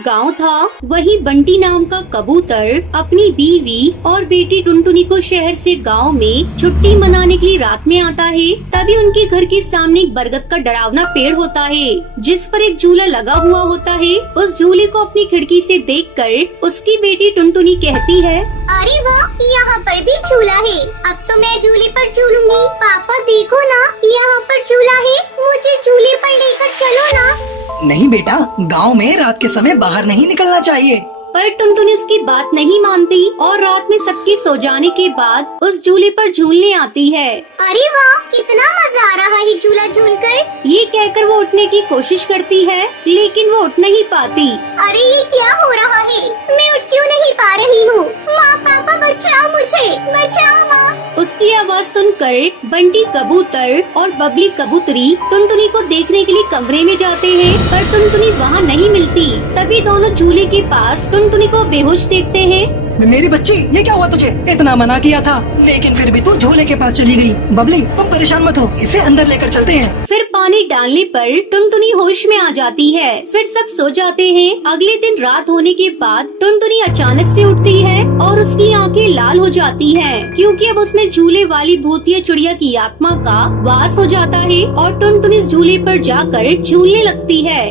एक गांव था, वहीं बंटी नाम का कबूतर अपनी बीवी और बेटी टुनटुनी को शहर से गांव में छुट्टी मनाने के लिए रात में आता है। तभी उनके घर के सामने एक बरगद का डरावना पेड़ होता है, जिस पर एक झूला लगा हुआ होता है। उस झूले को अपनी खिड़की से देखकर उसकी बेटी टुनटुनी कहती है, अरे वाह, यहाँ पर भी झूला है। अब तो मैं झूले पर झूलूंगी। पापा देखो ना, यहाँ पर झूला है, मुझे झूले पर लेकर चलो ना। नहीं बेटा, गांव में रात के समय बाहर नहीं निकलना चाहिए। पर टुनटुनी उसकी बात नहीं मानती और रात में सबके सो जाने के बाद उस झूले पर झूलने आती है। अरे वाह, कितना मजा आ रहा है झूला झूलकर। ये कहकर वो उठने की कोशिश करती है, लेकिन वो उठ नहीं पाती। अरे ये क्या हो रहा है, मैं उठ क्यों नहीं पा रही हूँ। माँ पापा बचाओ मुझे, बचाओ माँ। उसकी आवाज सुनकर बंटी कबूतर और बबली कबूतरी टुनटुनी को देखने के लिए कमरे में जाते हैं, पर टुनटुनी वहाँ नहीं मिलती। तभी दोनों झूले के पास टुनटुनी को बेहोश देखते हैं। मेरी बच्ची, ये क्या हुआ तुझे? इतना मना किया था, लेकिन फिर भी तू झूले के पास चली गई। बबली, तुम परेशान मत हो, इसे अंदर लेकर चलते हैं। फिर पानी डालने पर टुनटुनी होश में आ जाती है। फिर सब सो जाते हैं। अगले दिन रात होने के बाद टुनटुनी अचानक से उठती है और उसकी आंखें लाल हो जाती हैं, क्योंकि अब उसमें झूले वाली भूतिया चिड़िया की आत्मा का वास हो जाता है और टुनटुनी इस झूले पर जाकर झूलने लगती है।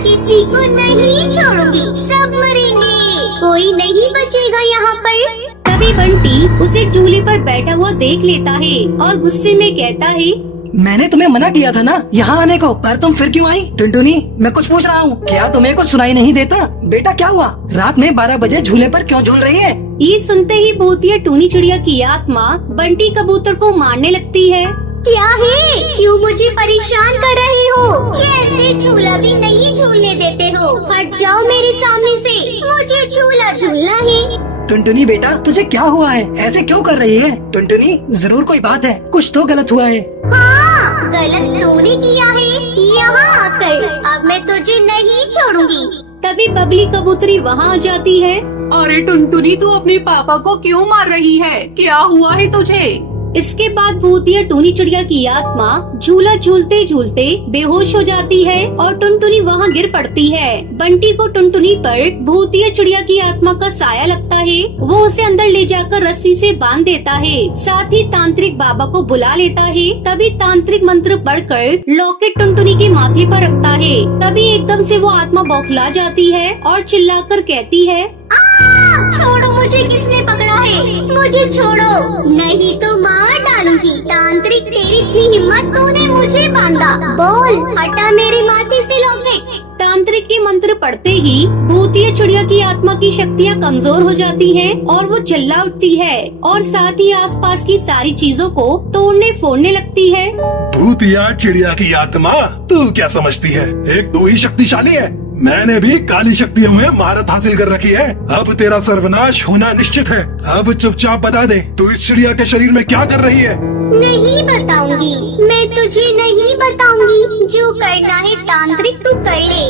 किसी को नहीं छोड़ूंगी, सब मरेंगे, कोई नहीं बचेगा यहाँ पर। तभी बंटी उसे झूले पर बैठा हुआ देख लेता है और गुस्से में कहता है, मैंने तुम्हें मना किया था ना यहाँ आने को, पर तुम फिर क्यों आई? टुनटुनी, मैं कुछ पूछ रहा हूँ, क्या तुम्हें कुछ सुनाई नहीं देता? बेटा क्या हुआ? रात में 12 बजे झूले पर क्यों झूल रही है? ये सुनते ही भूतिया टूनी चिड़िया की आत्मा बंटी कबूतर को मारने लगती है। क्या है, क्यों मुझे परेशान कर रहे हो? जैसे झूला भी नहीं झूलने देते हो। हट जाओ मेरे सामने से, मुझे झूला झूलना है। टुनटुनी बेटा, तुझे क्या हुआ है? ऐसे क्यों कर रही है? टुनटुनी, जरूर कोई बात है, कुछ तो गलत हुआ है। हाँ, गलत तूने किया है यहाँ आकर। अब मैं तुझे नहीं छोड़ूंगी। तभी बबली कबूतरी वहाँ आ जाती है। अरे टुनटुनी, तू अपने पापा को क्यों मार रही है? क्या हुआ है तुझे? इसके बाद भूतिया टूनी चिड़िया की आत्मा झूला झूलते झूलते बेहोश हो जाती है और टुनटुनी वहाँ गिर पड़ती है। बंटी को टुनटुनी पर भूतिया चिड़िया की आत्मा का साया लगता है। वो उसे अंदर ले जाकर रस्सी से बांध देता है, साथ ही तांत्रिक बाबा को बुला लेता है। तभी तांत्रिक मंत्र पढ़कर लॉकेट टुनटुनी के माथे पर रखता है। तभी एकदम से वो आत्मा बौखला जाती है और चिल्लाकर कहती है, छोड़ो मुझे, किसने पकड़ा है? मुझे छोड़ो, नहीं तो मार डालूंगी। तांत्रिक, तेरी इतनी हिम्मत, तूने मुझे बांधा। बोल, हटा मेरे माथे से लॉकेट। तांत्रिक के मंत्र पढ़ते ही भूतिया चिड़िया की आत्मा की शक्तियाँ कमजोर हो जाती हैं और वो चिल्ला उठती है और साथ ही आसपास की सारी चीजों को तोड़ने फोड़ने लगती है। भूतिया चिड़िया की आत्मा, तू क्या समझती है? एक तू ही शक्तिशाली है। मैंने भी काली शक्तियों में महारत हासिल कर रखी है। अब तेरा सर्वनाश होना निश्चित है। अब चुपचाप बता दे, तू इस चिड़िया के शरीर में क्या कर रही है? नहीं बताऊंगी, मैं तुझे नहीं बताऊंगी। जो करना है तांत्रिक, तू कर ले।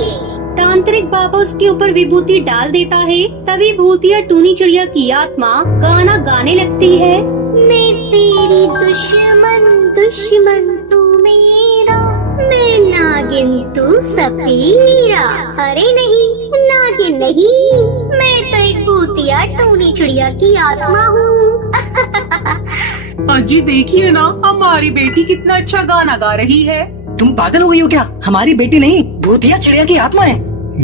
तांत्रिक बाबा उसके ऊपर विभूति डाल देता है। तभी भूतिया टूनी चिड़िया की आत्मा गाना गाने लगती है। मैं तेरी दुश्मन, दुश्मन तू मेरा, मैं नागिन तू सपेरा। अरे नहीं, नागिन नहीं, मैं तो एक भूतिया टूनी चिड़िया की आत्मा हूँ। अजी देखिए ना, हमारी बेटी कितना अच्छा गाना गा रही है। तुम पागल हो गई हो क्या? हमारी बेटी नहीं, भूतिया चिड़िया की आत्मा है।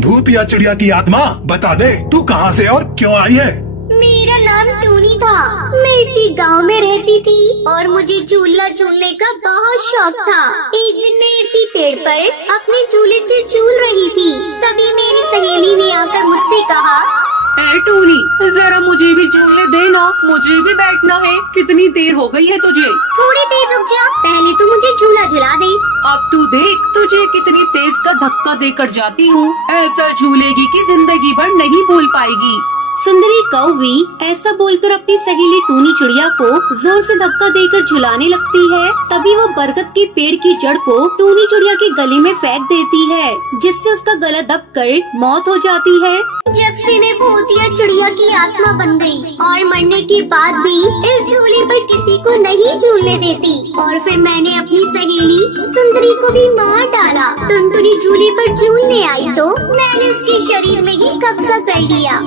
भूतिया चिड़िया की आत्मा, बता दे तू कहाँ से और क्यों आई है? मेरा नाम टूनी था। मैं इसी गांव में रहती थी और मुझे झूला झूलने का बहुत शौक था। एक दिन मैं इसी पेड़ पर अपने झूले से झूल रही थी। तभी मेरी सहेली ने आकर मुझसे कहा, ए टूनी, जरा मुझे भी झूलने देना, मुझे भी बैठना है। कितनी देर हो गई है तुझे? थोड़ी देर रुक जा, पहले तो मुझे झूला झुला दे। अब तू देख, तुझे कितनी तेज का धक्का देकर जाती हूँ। ऐसा झूलेगी कि जिंदगी भर नहीं भूल पाएगी। सुंदरी कौवी ऐसा बोलकर अपनी सहेली टूनी चिड़िया को जोर से धक्का देकर झुलाने लगती है। तभी वो बरगद के पेड़ की जड़ को टूनी चिड़िया के गले में फेंक देती है, जिससे उसका गला दबकर मौत हो जाती है। जब से मैं भूतिया चिड़िया की आत्मा बन गई और मरने के बाद भी इस झूले पर किसी को नहीं झूलने देती। और फिर मैंने अपनी सहेली सुंदरी को भी मार डाला। टुनटुनी झूले पर झूलने आई तो मैंने उसके शरीर में ही कब्जा कर लिया।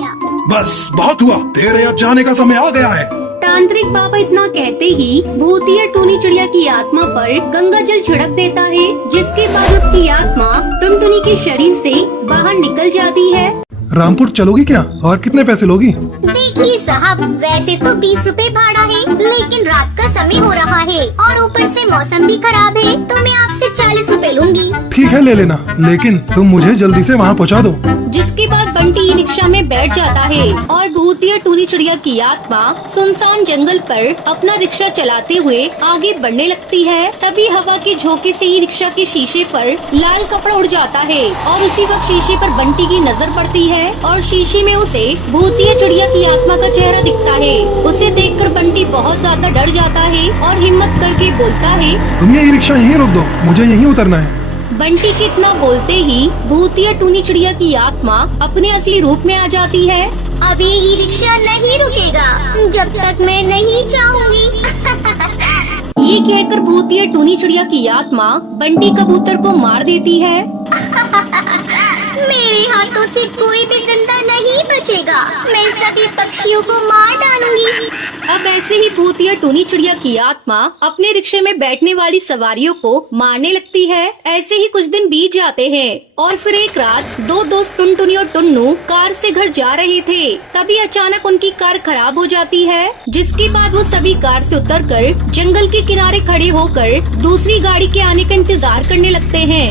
बस बहुत हुआ, तेरे अब जाने का समय आ गया है। तांत्रिक बाबा इतना कहते ही भूतिया टूनी चिड़िया की आत्मा पर गंगा जल छिड़क देता है, जिसके बाद उसकी आत्मा टुनटुनी के शरीर से बाहर निकल जाती है। रामपुर चलोगी क्या और कितने पैसे लोगी? देखिए साहब, वैसे तो 20 रुपए भाड़ा है, लेकिन रात का समय हो रहा है और ऊपर से मौसम भी खराब है, तो मैं आपसे 40 रुपए लूंगी। ठीक है ले लेना, लेकिन तुम मुझे जल्दी से वहाँ पहुँचा दो। जिसके बाद बंटी ई रिक्शा में बैठ जाता है और भूतिया टूनी चिड़िया की आत्मा सुनसान जंगल पर अपना रिक्शा चलाते हुए आगे बढ़ने लगती है। तभी हवा के झोंके से ई रिक्शा के शीशे पर लाल कपड़ा उड़ जाता है और उसी वक्त शीशे पर बंटी की नजर पड़ती है और शीशे में उसे भूतिया चिड़िया की आत्मा का चेहरा दिखता है। उसे देखकर बंटी बहुत ज्यादा डर जाता है और हिम्मत करके बोलता है, तुम ये रिक्शा यहीं रोक दो, मुझे यहीं उतरना है। बंटी के इतना बोलते ही भूतिया टूनी चिड़िया की आत्मा अपने असली रूप में आ जाती है। अभी ये रिक्शा नहीं रुकेगा जब तक मैं नहीं चाहूँगी। ये कहकर भूतिया टूनी चिड़िया की आत्मा बंटी कबूतर को मार देती है। मेरे हाथों से कोई भी जिंदा नहीं बचेगा, मैं सभी पक्षियों को मार डालूंगी। अब ऐसे ही भूतिया टूनी चिड़िया की आत्मा अपने रिक्शे में बैठने वाली सवारियों को मारने लगती है। ऐसे ही कुछ दिन बीत जाते हैं और फिर एक रात दो दोस्त टुनटुनी और टुन्नू कार से घर जा रहे थे। तभी अचानक उनकी कार खराब हो जाती है, जिसके बाद वो सभी कार से उतरकर जंगल के किनारे खड़े होकर दूसरी गाड़ी के आने का इंतजार करने लगते हैं।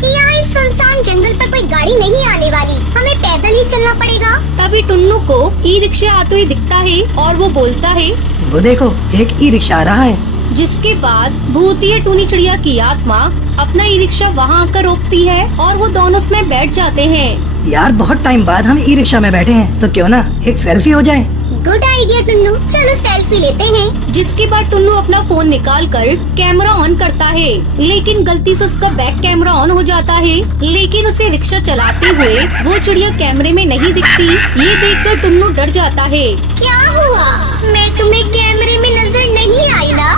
यहाँ इस सुनसान जंगल पर कोई गाड़ी नहीं आने वाली, हमें पैदल ही चलना पड़ेगा। तभी टुन्नू को ई रिक्शा आते हुए दिखता है और वो बोलता है, वो देखो एक ई रिक्शा आ रहा है। जिसके बाद भूतिया टूनी चिड़िया की आत्मा अपना ई रिक्शा वहाँ आकर रोकती है और वो दोनों उसमें बैठ जाते हैं। यार बहुत टाइम बाद हम ई रिक्शा में बैठे हैं, तो क्यों ना एक सेल्फी हो जाए। गुड आइडिया टुन्नू, चलो सेल्फी लेते हैं। जिसके बाद टुन्नू अपना फोन निकालकर कैमरा ऑन करता है, लेकिन गलती से उसका बैक कैमरा ऑन हो जाता है। लेकिन उसे रिक्शा चलाते हुए वो चिड़िया कैमरे में नहीं दिखती। ये देखकर टुन्नू डर जाता है। क्या हुआ, मैं तुम्हें कैमरे में नजर नहीं आई ना?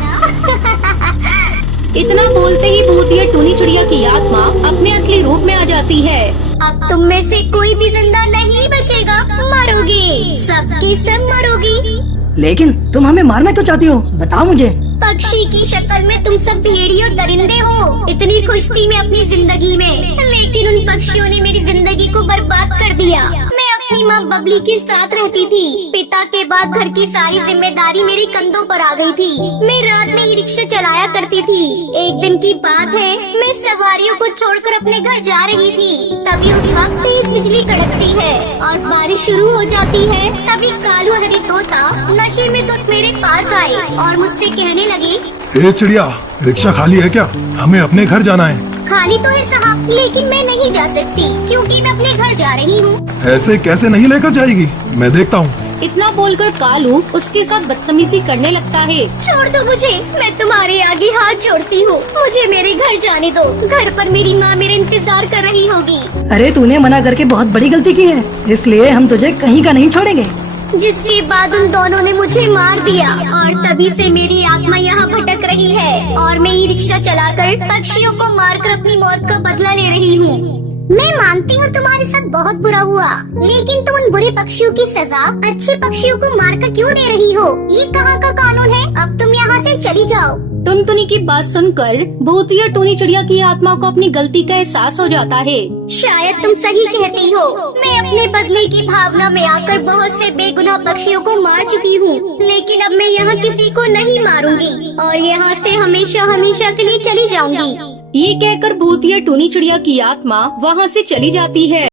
इतना बोलते ही भूतिया टूनी चिड़िया की आत्मा अपने असली रूप में आ जाती है। अब तुम में से कोई भी जिंदा नहीं बचेगा, मरोगे, सबके सब मरोगी। लेकिन तुम हमें मारना क्यों चाहती हो, बताओ मुझे। पक्षी की शक्ल में तुम सब भेड़ियों दरिंदे हो। इतनी खुश थी मैं अपनी जिंदगी में, लेकिन उन पक्षियों ने मेरी जिंदगी को बर्बाद कर दिया। मैं अपनी माँ बबली के साथ रहती थी। पिता के बाद घर की सारी जिम्मेदारी मेरे कंधों पर आ गई थी। मैं रात में ई रिक्शा चलाया करती थी। एक दिन की बात है, मैं सवारियों को छोड़कर अपने घर जा रही थी। तभी उस वक्त तेज बिजली कड़कती है और बारिश शुरू हो जाती है। तभी कालू हरी तोता नशे में तो मेरे पास आए और मुझसे कहने लगे, ए चिड़िया, रिक्शा खाली है क्या? हमें अपने घर जाना है। खाली तो है साहब, लेकिन मैं नहीं जा सकती क्योंकि मैं अपने घर जा रही हूँ। ऐसे कैसे नहीं लेकर जाएगी, मैं देखता हूँ। इतना बोलकर कालू उसके साथ बदतमीजी करने लगता है। छोड़ दो मुझे, मैं तुम्हारे आगे हाथ जोड़ती हूँ, मुझे मेरे घर जाने दो। घर पर मेरी माँ मेरे इंतजार कर रही होगी। अरे तूने मना करके बहुत बड़ी गलती की है, इसलिए हम तुझे कहीं का नहीं छोड़ेंगे। जिसके बाद उन दोनों ने मुझे मार दिया और तभी से मेरी आत्मा यहाँ भटक रही है और मैं ई रिक्शा चलाकर पक्षियों को मारकर अपनी मौत का बदला ले रही हूँ। मैं मानती हूँ तुम्हारे साथ बहुत बुरा हुआ, लेकिन तुम उन बुरे पक्षियों की सजा अच्छे पक्षियों को मारकर क्यों दे रही हो? ये कहाँ का कानून है? अब तुम यहाँ से चली जाओ। टुनटुनी की बात सुनकर भूतिया टूनी चिड़िया की आत्मा को अपनी गलती का एहसास हो जाता है। शायद तुम सही कहती हो, मैं अपने बदले की भावना में आकर बहुत से बेगुनाह पक्षियों को मार चुकी हूँ, लेकिन अब मैं यहाँ किसी को नहीं मारूंगी और यहाँ से हमेशा हमेशा के लिए चली जाऊंगी। ये कहकर भूतिया टूनी चिड़िया की आत्मा वहाँ से चली जाती है।